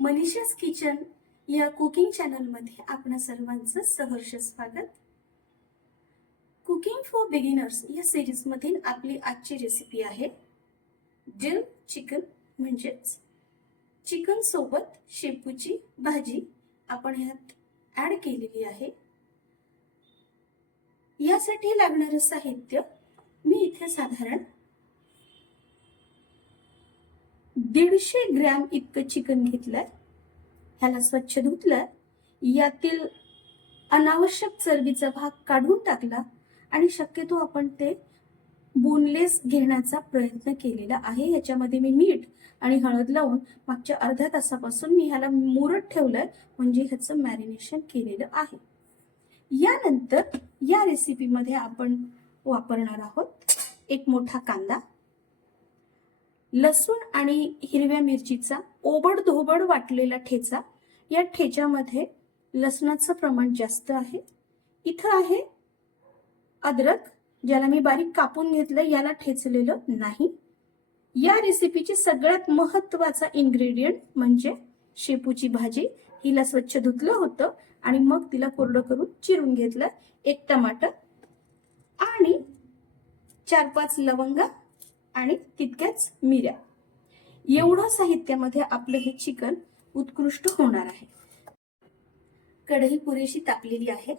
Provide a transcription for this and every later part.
Manisha's kitchen या cooking चॅनलमध्ये आपणा सर्वांचं सहर्ष स्वागत. कुकिंग फॉर बिगिनर्स या सिरीजमधील आपली आजची रेसिपी आहे डिल चिकन, म्हणजेच चिकन सोबत शेपूची भाजी आपण ह्यात ऍड केलेली आहे. यासाठी लागणारे साहित्य मी इथे साधारण 150 ग्रॅम इतकं चिकन घेतलंय. ह्याला स्वच्छ धुतलंय. यातील अनावश्यक चरबीचा भाग काढून टाकला आणि शक्यतो आपण ते बोनलेस घेण्याचा प्रयत्न केलेला आहे. याच्यामध्ये मी मीठ आणि हळद लावून मागच्या अर्ध्या तासापासून मी ह्याला मुरत ठेवलंय, म्हणजे ह्याचं मॅरिनेशन केलेलं आहे. यानंतर या रेसिपीमध्ये आपण वापरणार आहोत एक मोठा कांदा, लसूण आणि हिरव्या मिरचीचा ओबडधोबड वाटलेला ठेचा. या ठेच्यामध्ये लसणाचं प्रमाण जास्त आहे. इथं आहे अद्रक, ज्याला मी बारीक कापून घेतलं, याला ठेचलेलं नाही. या रेसिपीची सगळ्यात महत्त्वाचा इन्ग्रेडियंट म्हणजे शेपूची भाजी. हिला स्वच्छ धुतलं होतं आणि मग तिला कोरडं करून चिरून घेतलं. एक टमाटर आणि 4-5 लवंगा आणि तितक्याच मिऱ्या. एवढं साहित्यामध्ये आपलं हे चिकन उत्कृष्ट होणार आहे. कढई पुरेशी तापलेली आहे.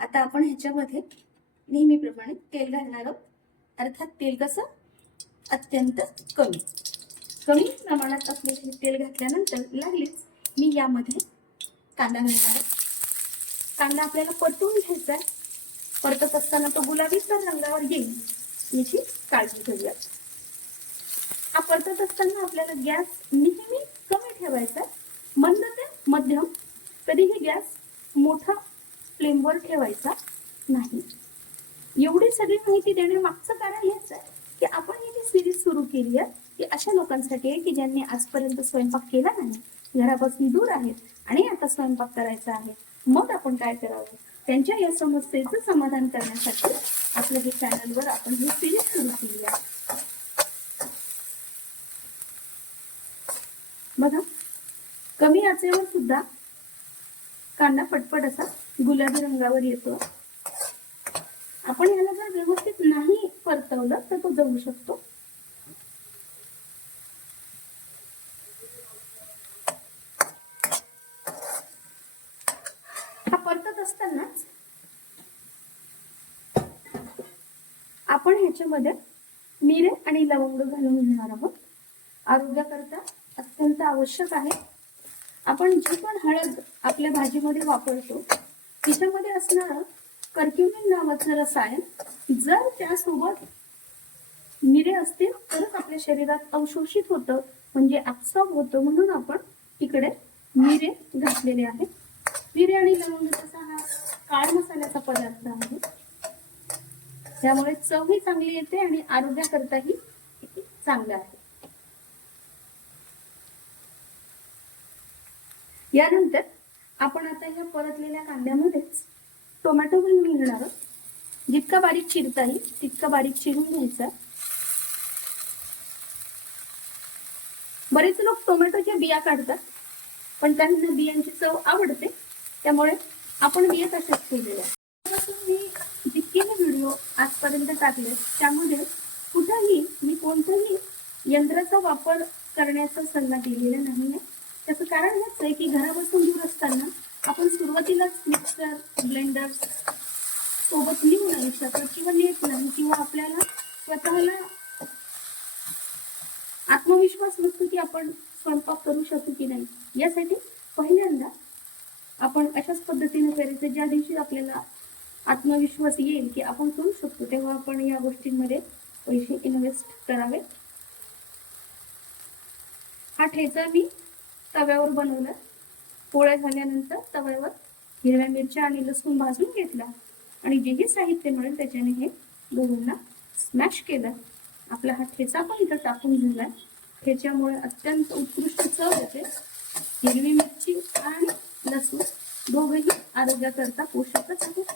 आता आपण ह्याच्यामध्ये नेहमीप्रमाणे तेल घालणार आहोत. अर्थात तेल कसं, अत्यंत कमी प्रमाणात असलेले तेल घातल्यानंतर लागलीच मी यामध्ये कांदा घालणार आहे. कांदा आपल्याला परतून घ्यायचा आहे. परतत असताना तो गुलाबीसर रंगावर येईल याची काळजी घेऊया. हा परतत असताना आपल्याला गॅस नेहमी कमी ठेवायचा, मंद ते मध्यम. कधीही गॅस मोठा फ्लेमवर ठेवायचा नाही. एवढी सगळी माहिती देण्यामागचं कारण हेच आहे की आपण ही जी सिरीज सुरू केली आहे ती अशा लोकांसाठी आहे की ज्यांनी आजपर्यंत स्वयंपाक केला नाही, घरापासून दूर आहेत आणि आता स्वयंपाक करायचा आहे. मग आपण काय करावं, त्यांच्या या समस्येचं समाधान करण्यासाठी आपल्या हे चॅनलवर आपण ही सिरीज सुरू केली आहे. बघा, कमी आचेवर सुद्धा कांदा पटपट असा गुलाबी रंगावर येतो. आपण ह्याला जर व्यवस्थित नाही परतवलं तर तो जळू शकतो. हा परतत असतानाच आपण ह्याच्यामध्ये मिरे आणि लवंग घालून घेणार आहोत. आरोग्याकरता अत्यंत आवश्यक आहे. आपण जी पण हळद आपल्या भाजीमध्ये वापरतो तिच्यामध्ये असणारं कर्क्युमिन नावाचं रसायन, जर त्यासोबत मिरे असतील तरच आपल्या शरीरात अवशोषित होतं, म्हणजे ऍब्सॉर्ब होतं. म्हणून आपण इकडे मिरे घातलेले आहेत. मिरे आणि लवंग तसा हा काळ मसाल्याचा पदार्थ आहे, त्यामुळे चवही चांगली येते आणि आरोग्याकरताही चांगलं आहे. यानंतर आपण आता या परतलेल्या कांद्यामध्येच टोमॅटो घालून घेणार आहोत. जितका बारीक चिरता येईल तितका बारीक चिरून घ्यायचा. बरेच लोक टोमॅटोच्या बिया काढतात, पण त्यांना बियांची चव आवडते, त्यामुळे आपण बिया तशाच ठेवलेल्या. मी जितके व्हिडिओ आजपर्यंत टाकले त्यामध्ये कुठेही मी कोणत्याही यंत्राचा वापर करण्याचा सल्ला दिलेला नाहीये. त्याचं कारण हेच आहे की घरापासून दूर असताना आपण सुरुवातीलाच मिक्सर, ब्लेंडर सोबत नेऊ नाही शकत किंवा नेत नाही, किंवा आपल्याला स्वतःला आत्मविश्वास नसतो की आपण स्वयंपाक करू शकू की नाही. यासाठी पहिल्यांदा आपण अशाच पद्धतीने करायचं. ज्या दिवशी आपल्याला आत्मविश्वास येईल की आपण करू शकतो तेव्हा आपण या गोष्टींमध्ये पैसे इन्व्हेस्ट करावे. हा ठेचा मी तव्यावर बनवला. पोळ्या झाल्यानंतर तव्यावर हिरव्या मिरच्या आणि लसूण भाजून घेतला आणि जेही साहित्य मिळेल त्याच्याने हे दोघांना स्मॅश केलं. आपला हा ठेचा पण इथं टाकून झाला. ठेच्यामुळे अत्यंत उत्कृष्ट चव येते. हिरवी मिरची आणि लसूण दोघेही आरोग्याकरता पोषकच आहेत.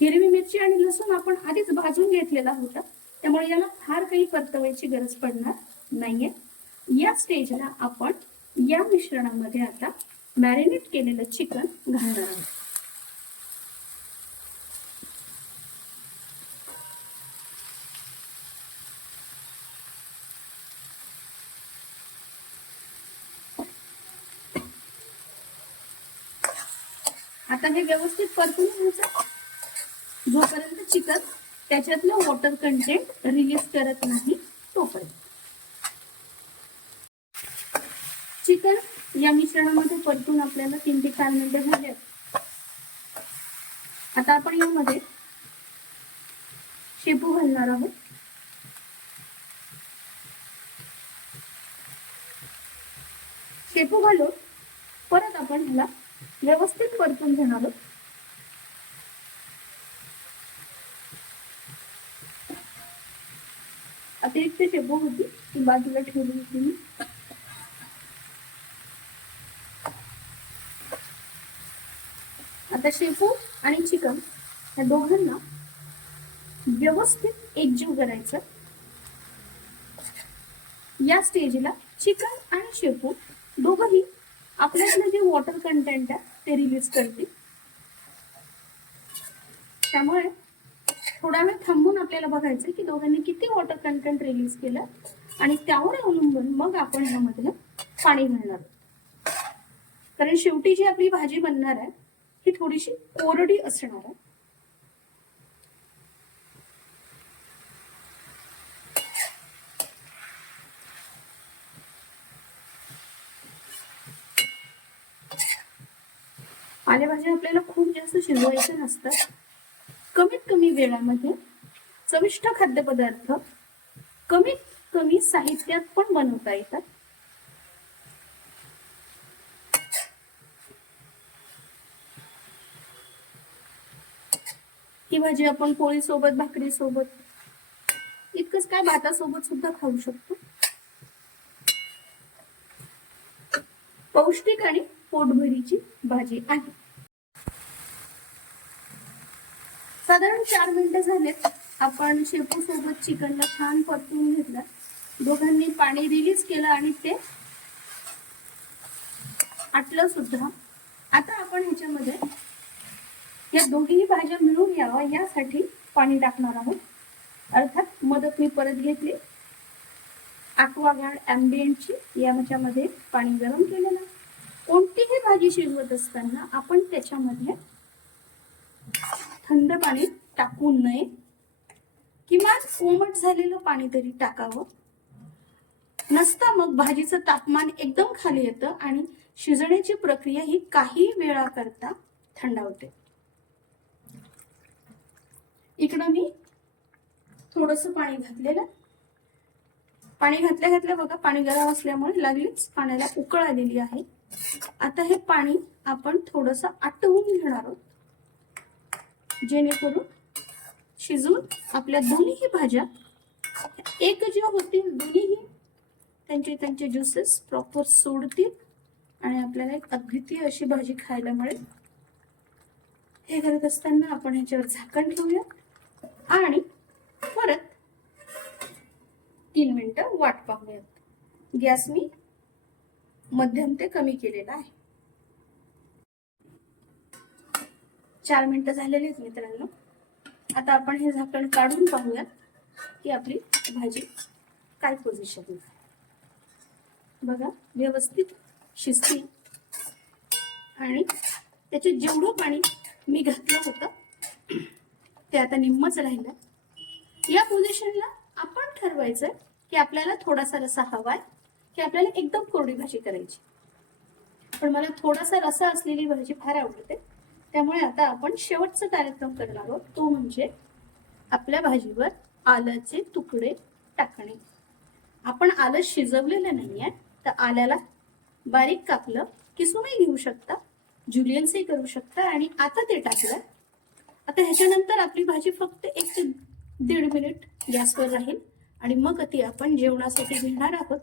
हिरवी मिरची आणि लसूण आपण आधीच भाजून घेतलेला होता, त्यामुळे याला फार काही परतवायची गरज पडणार नाहीये. या स्टेजला आपण या मिश्रणामध्ये आता मॅरिनेट केलेलं चिकन घालणार आहोत. आता हे व्यवस्थित परतून घ्यायचं जोपर्यंत चिकन त्याच्यातलं वॉटर कंटेंट रिलीज करत नाही तोपर्यंत. चिकन या मिश्रणामध्ये परतून आपल्याला 3 ते 4 मिनिटे झाले. आता आपण यामध्ये शेपू घालणार आहोत. शेपू घालून परत आपण ह्याला व्यवस्थित परतून घेणार आहोत. अतिरिक्त शेपू होती ती बाजूला ठेवली होती मी. आता शेपू आणि चिकन या दोघांना व्यवस्थित एकजीव करायचं. या स्टेजला चिकन आणि शेपू दोघंही आपल्याकडे जे वॉटर कंटेंट आहे ते रिलीज करतील. त्यामुळे थोडा वेळ थांबून आपल्याला बघायचं की दोघांनी किती वॉटर कंटेंट रिलीज केलं आणि त्यावर अवलंबून मग आपण ह्यामध्ये पाणी घालणार. कारण शेवटी जी आपली भाजी बनणार आहे ही थोडीशी कोरडी असणार आहे. पालेभाज्या आपल्याला खूप जास्त शिजवायच्या नसतात. कमीत कमी वेळामध्ये चविष्ट खाद्यपदार्थ कमीत कमी साहित्यात पण बनवता येतात. ही भाजी आपण पोळी सोबत, भाकरी सोबत, इतकंच काय भातासोबत सुद्धा खाऊ शकतो. पौष्टिक आणि पोटभरीची भाजी आहे. साधारण 4 मिनिटं झालेत. आपण शेपू सोबत चिकनला छान परतून घेतलं. दोघांनी पाणी रिलीज केलं आणि ते आटलं सुद्धा. आता आपण ह्याच्यामध्ये या दोघीही भाज्या मिळून यावा यासाठी पाणी टाकणार आहोत. अर्थात मदत मी परत घेतली ॲक्वागार्ड ॲम्बियंटची. याच्यामध्ये पाणी गरम केलेलं. कोणतीही भाजी शिजवत असताना आपण त्याच्यामध्ये थंड पाणी टाकू नये. किमान कोमट झालेलं पाणी तरी टाकावं. नसता मग भाजीचं तापमान एकदम खाली येतं आणि शिजण्याची प्रक्रिया ही काही वेळाकरता थंडावते. इकडं मी थोडंसं पाणी घातलेलं. पाणी घातल्या घातल्या बघा पाणी गरम असल्यामुळे लागलीच पाण्याला उकळ आलेली आहे. आता हे पाणी आपण थोडंसं आटवून घेणार आहोत जेणेकरून शिजून आपल्या दोन्ही भाज्या एकजीव होतील. दोन्ही त्यांचे ज्युसेस प्रॉपर सोडतील आणि आपल्याला एक अद्वितीय अशी भाजी खायला मिळेल. हे करत असताना आपण ह्याच्यावर झाकण ठेवूया आणि परत 3 मिनिटं वाट पाहूयात. गॅस मी मध्यम ते कमी केलेला आहे. 4 मिनिटं झालेली आहेत मित्रांनो. आता आपण हे झाकण काढून पाहूयात की आपली भाजी काय पोझिशन आहे. बघा व्यवस्थित शिजते आणि त्याचे जेवढं पाणी मी घातलं होतं ते आता निम्मच राहिलं. या पोझिशनला आपण ठरवायचं की आपल्याला थोडासा रसा हवाय की आपल्याला एकदम कोरडी भाजी करायची. पण मला थोडासा रसा असलेली भाजी फार आवडते. त्यामुळे आता आपण शेवटचा कार्यक्रम करणार आहोत तो म्हणजे आपल्या भाजीवर आल्याचे तुकडे टाकणे. आपण आलं शिजवलेलं नाहीये तर आल्याला बारीक कापलं किसूनही घेऊ शकता, जुलियन्सही करू शकता आणि आता ते टाकलं. आता ह्याच्यानंतर आपली भाजी फक्त 1 ते 1.5 मिनिट गॅसवर राहील आणि मग ती आपण जेवणासाठी घेणार आहोत,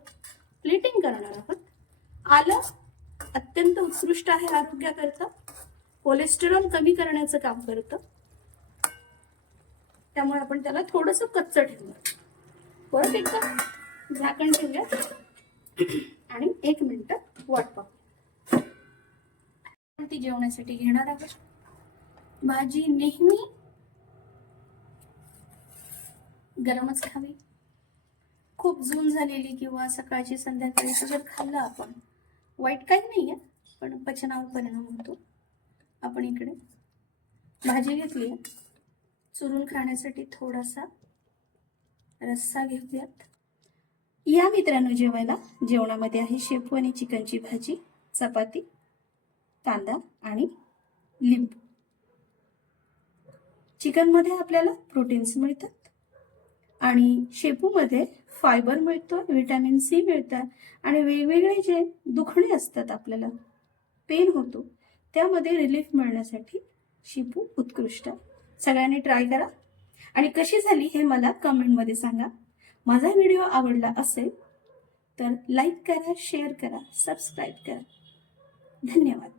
प्लेटिंग करणार आहोत. आलं अत्यंत उत्कृष्ट आहे आरोग्याकरता. कोलेस्टेरॉल कमी करण्याचं काम करतं. त्यामुळे आपण त्याला थोडंसं कच्चं ठेवूया. परत एकदा झाकण ठेवूया आणि 1 मिनिट वाट पाहू. ती जेवणासाठी घेणार आहोत. भाजी नेहमी गरमच खावी. खूप जून झालेली किंवा सकाळची संध्याकाळी जर खाल्लं आपण, वाईट काही नाहीये, पण पचनावर परिणाम होतो. आपण इकडे भाजी घेतली, चुरून खाण्यासाठी थोडासा रस्सा घेऊयात. या मित्रांनो, जेवणामध्ये आहे शेपू आणि चिकनची भाजी, चपाती, कांदा आणि लिंबू. चिकनमध्ये आपल्याला प्रोटीन्स मिळतात आणि शेपूमध्ये फायबर मिळतो, व्हिटॅमिन सी मिळतात आणि वेगवेगळे जे दुखणे असतात, आपल्याला पेन होतो, त्यामध्ये रिलीफ मिळण्यासाठी शेपू उत्कृष्ट. सगळ्यांनी ट्राय करा आणि कशी झाली हे मला कमेंटमध्ये सांगा. माझा व्हिडिओ आवडला असेल तर लाईक करा, शेअर करा, सबस्क्राईब करा. धन्यवाद.